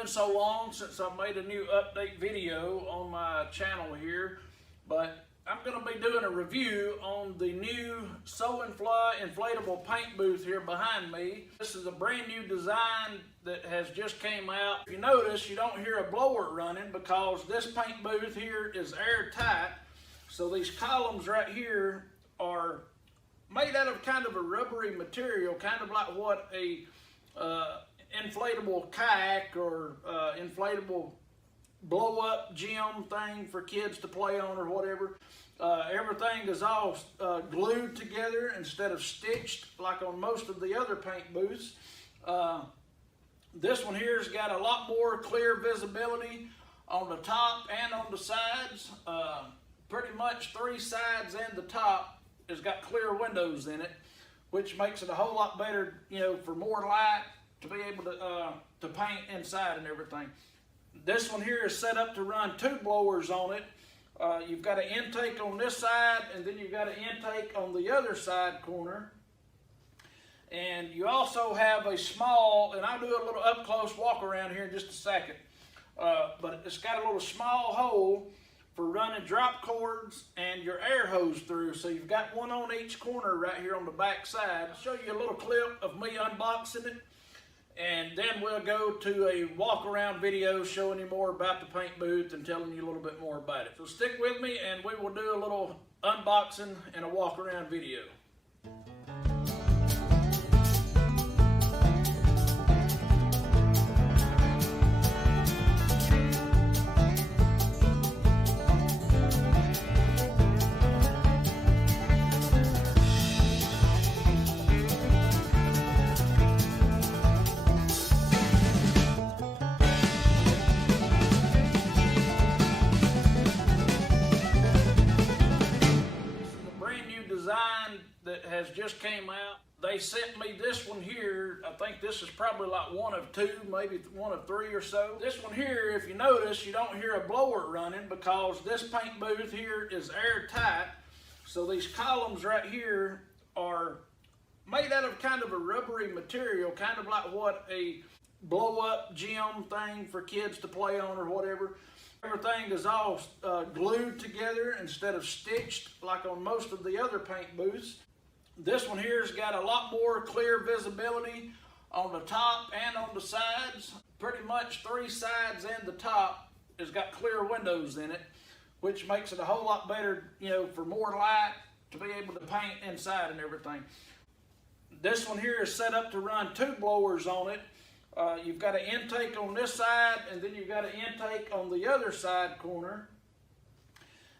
been so long since I made a new update video on my channel here, but I'm going to be doing a review on the new Sewinfla inflatable paint booth here behind me. This is a brand new design that has just came out. If you notice, you don't hear a blower running because this paint booth here is airtight. So these columns right here are made out of kind of a rubbery material, kind of like what a inflatable kayak or inflatable blow-up gym thing for kids to play on or whatever. Everything is all glued together instead of stitched like on most of the other paint booths. This one here has got a lot more clear visibility on the top and on the sides. Pretty much three sides and the top has got clear windows in it, which makes it a whole lot better, you know, for more light to be able to paint inside and everything. This one here is set up to run two blowers on it. You've got an intake on this side, and then you've got an intake on the other side corner. And you also have a small, and I'll do a little up close walk around here in just a second, but it's got a little small hole for running drop cords and your air hose through. So you've got one on each corner right here on the back side. I'll show you a little clip of me unboxing it, and then we'll go to a walk around video showing you more about the paint booth and telling you a little bit more about it. So stick with me and we will do a little unboxing and a walk around video. That has just came out. They sent me this one here. I think this is probably like one of two, maybe one of three or so. This one here, if you notice, you don't hear a blower running because this paint booth here is airtight. So these columns right here are made out of kind of a rubbery material, kind of like what a blow-up gym thing for kids to play on or whatever. Everything is all glued together instead of stitched like on most of the other paint booths. This one here has got a lot more clear visibility on the top and on the sides. Pretty much three sides and the top has got clear windows in it, which makes it a whole lot better, you know, for more light to be able to paint inside and everything. This one here is set up to run two blowers on it. You've got an intake on this side, and then you've got an intake on the other side corner.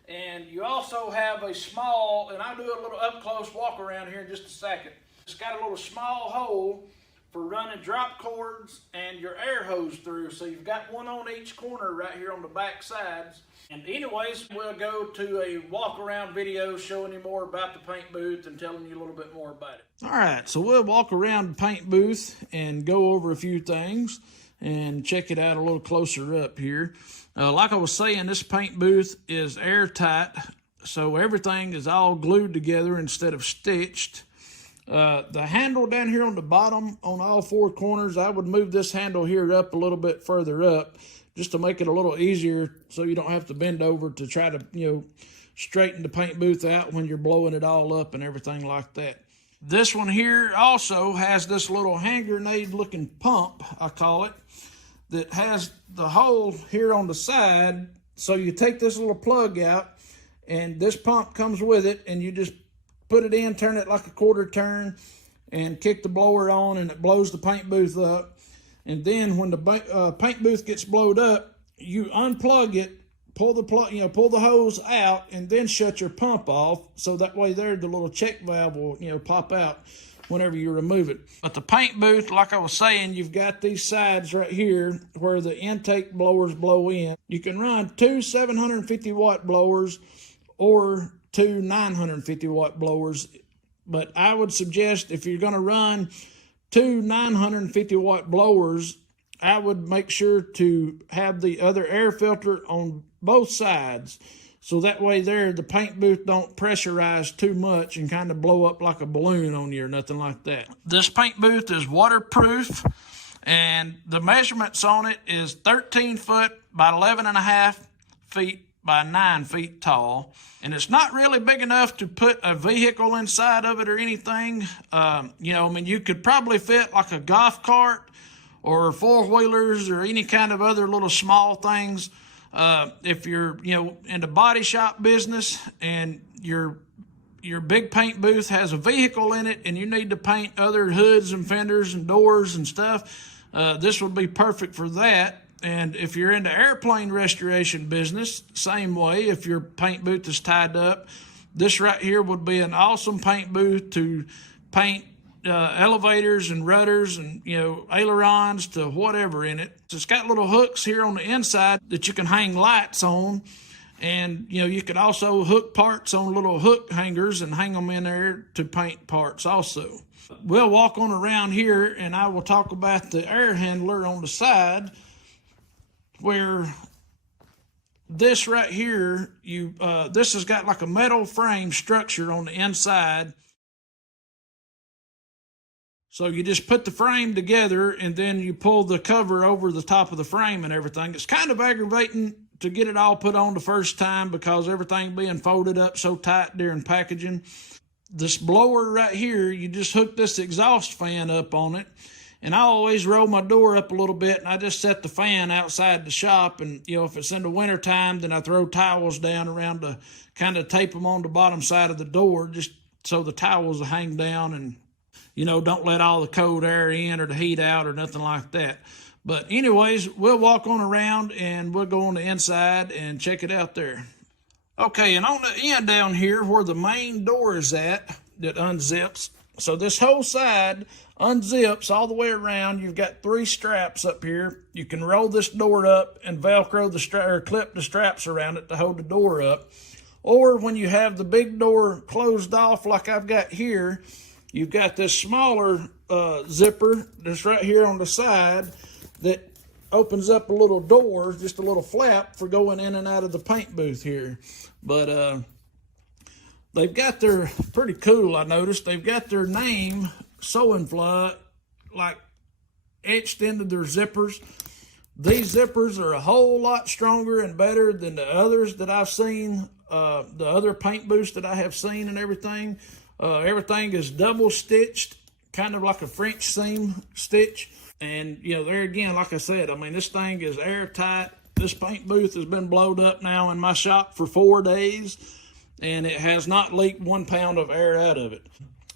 And you also have a small, and I'll do a little up close walk around here in just a second. It's got a little small hole for running drop cords and your air hose through. So you've got one on each corner right here on the back sides. And anyways, we'll go to a walk around video showing you more about the paint booth and telling you a little bit more about it. All right, so we'll walk around the paint booth and go over a few things and check it out a little closer up here. Like I was saying, this paint booth is airtight, so everything is all glued together instead of stitched. The handle down here on the bottom on all four corners, I would move this handle here up a little bit further up just to make it a little easier so you don't have to bend over to try to, you know, straighten the paint booth out when you're blowing it all up and everything like that. This one here also has this little hand grenade looking pump, I call it, that has the hole here on the side. So you take this little plug out and this pump comes with it, and you just put it in, turn it like a quarter turn, and kick the blower on, and it blows the paint booth up. And then when the paint booth gets blowed up, you unplug it, pull the plug, you know, pull the hose out, and then shut your pump off. So that way there, the little check valve will, you know, pop out whenever you remove it. But the paint booth, like I was saying, you've got these sides right here where the intake blowers blow in. You can run two 750 watt blowers or two 950 watt blowers. But I would suggest if you're going to run two 950 watt blowers, I would make sure to have the other air filter on both sides. So that way there, the paint booth don't pressurize too much and kind of blow up like a balloon on you or nothing like that. This paint booth is waterproof. And the measurements on it is 13 foot by 11.5 feet by 9 feet tall. And it's not really big enough to put a vehicle inside of it or anything. You know, I mean, you could probably fit like a golf cart or four-wheelers or any kind of other little small things. If you're, you know, in the body shop business and your big paint booth has a vehicle in it and you need to paint other hoods and fenders and doors and stuff, this would be perfect for that. And if you're into airplane restoration business, same way, if your paint booth is tied up, this right here would be an awesome paint booth to paint elevators and rudders and, you know, ailerons to whatever in it. So it's got little hooks here on the inside that you can hang lights on. And, you know, you could also hook parts on little hook hangers and hang them in there to paint parts also. We'll walk on around here and I will talk about the air handler on the side, where this right here, this has got like a metal frame structure on the inside. So you just put the frame together and then you pull the cover over the top of the frame and everything. It's kind of aggravating to get it all put on the first time because everything being folded up so tight during packaging. This blower right here, you just hook this exhaust fan up on it. And I always roll my door up a little bit and I just set the fan outside the shop. And, you know, if it's in the winter time, then I throw towels down around to kind of tape them on the bottom side of the door just so the towels will hang down and, you know, don't let all the cold air in or the heat out or nothing like that. But anyways, we'll walk on around and we'll go on the inside and check it out there. Okay, and on the end down here where the main door is at that unzips, so this whole side unzips all the way around. You've got 3 straps up here. You can roll this door up and Velcro or clip the straps around it to hold the door up. Or when you have the big door closed off like I've got here, you've got this smaller zipper that's right here on the side that opens up a little door, just a little flap for going in and out of the paint booth here. But they've got their, pretty cool, I noticed, they've got their name, Sewinfla, like etched into their zippers. These zippers are a whole lot stronger and better than the others that I've seen, the other paint booths that I have seen and everything. Everything is double stitched, kind of like a French seam stitch. And, you know, there again, like I said, I mean, this thing is airtight. This paint booth has been blowed up now in my shop for 4 days, and it has not leaked 1 pound of air out of it.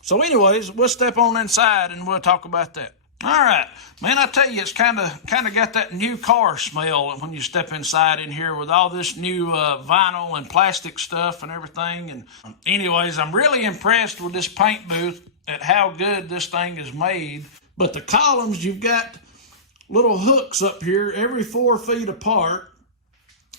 So anyways, we'll step on inside and we'll talk about that. All right, man, I tell you, it's kind of got that new car smell when you step inside in here with all this new vinyl and plastic stuff and everything. And anyways, I'm really impressed with this paint booth at how good this thing is made. But the columns, you've got little hooks up here every 4 feet apart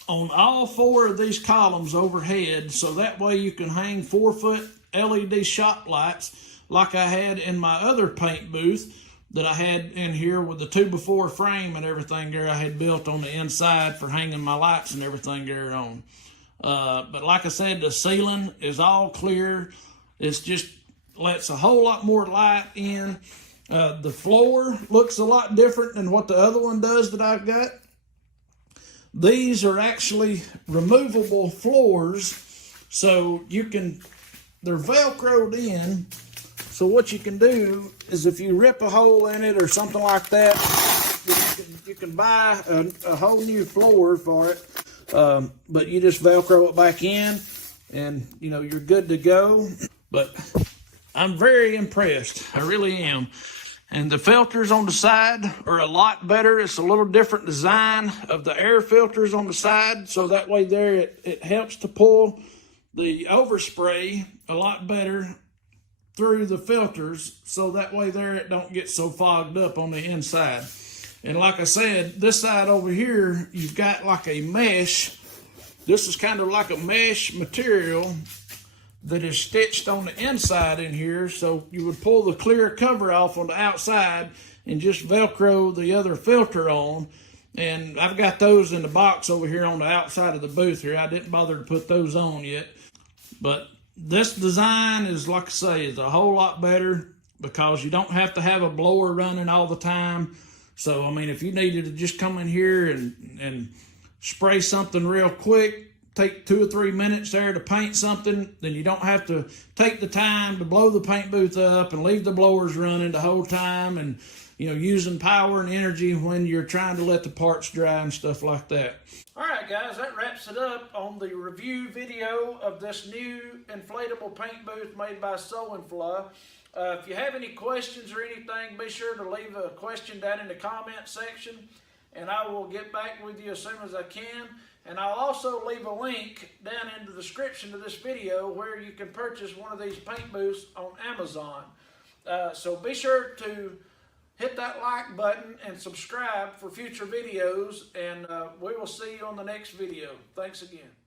on all 4 of these columns overhead, so that way you can hang 4-foot LED shop lights like I had in my other paint booth that I had in here with the 2x4 frame and everything there I had built on the inside for hanging my lights and everything there on. But like I said, the ceiling is all clear. It's just lets a whole lot more light in. The floor looks a lot different than what the other one does that I've got. These are actually removable floors, so they're Velcroed in. So what you can do is if you rip a hole in it or something like that, you can buy a whole new floor for it. But you just Velcro it back in and, you know, you're good to go. But I'm very impressed. I really am. And the filters on the side are a lot better. It's a little different design of the air filters on the side. So that way there, it helps to pull the overspray a lot better through the filters. So that way there, it don't get so fogged up on the inside. And like I said, this side over here, you've got like a mesh. This is kind of like a mesh material that is stitched on the inside in here. So you would pull the clear cover off on the outside and just Velcro the other filter on. And I've got those in the box over here on the outside of the booth here. I didn't bother to put those on yet. But this design is, like I say, is a whole lot better because you don't have to have a blower running all the time. So, I mean, if you needed to just come in here and spray something real quick, take 2 or 3 minutes there to paint something, then you don't have to take the time to blow the paint booth up and leave the blowers running the whole time and, you know, using power and energy when you're trying to let the parts dry and stuff like that. All right, guys, that wraps it up on the review video of this new inflatable paint booth made by Sewinfla. If you have any questions or anything, be sure to leave a question down in the comment section, and I will get back with you as soon as I can. And I'll also leave a link down in the description of this video where you can purchase one of these paint booths on Amazon. So be sure to hit that like button and subscribe for future videos, and we will see you on the next video. Thanks again.